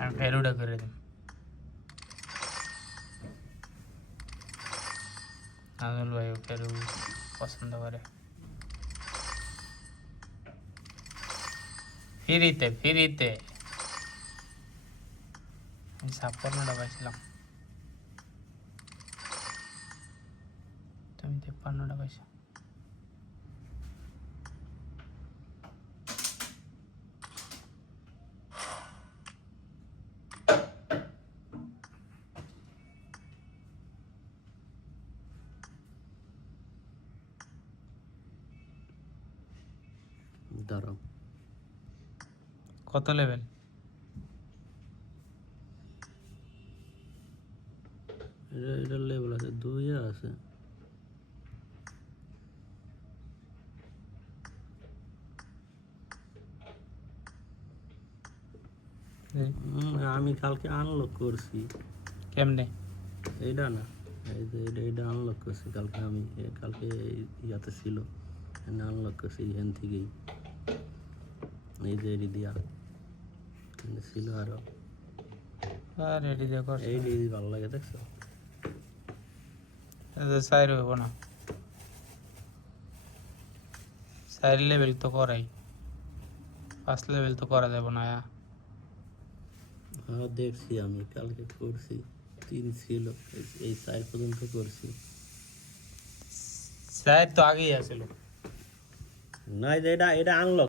আমি ফেরুটা করে দিই। নাজমুল ভাই ফেরু পছন্দ করে। ফ্রিতে ফ্রিতে আমি 56টা পাইছিলাম, তুমি 53টা পাইছো। দাঁড়াও, কত লেভেল? এটার লেভেল আছে 2 আছে। আমি কালকে আনলক করছি। কেমনে? এইটা না, এই যে এইটা আনলক করছি কালকে। আমি কালকে ইয়াতে ছিল, আনলক করছি এখান থেকেই। এই যে এডি দিয়া ছিল আরো। রেডি দেখো, এই ভালো লাগে, দেখছো? সাইড হইব না, সাইড লেভেল তো করাই, 5 লেভেল তো করা যাব না। হ্যাঁ দেখছি, আমি কালকে করছি, 3 ছিল, এই 4 পর্যন্ত করছি। সাইড তো আগেই আছিল। না, এটা আনলক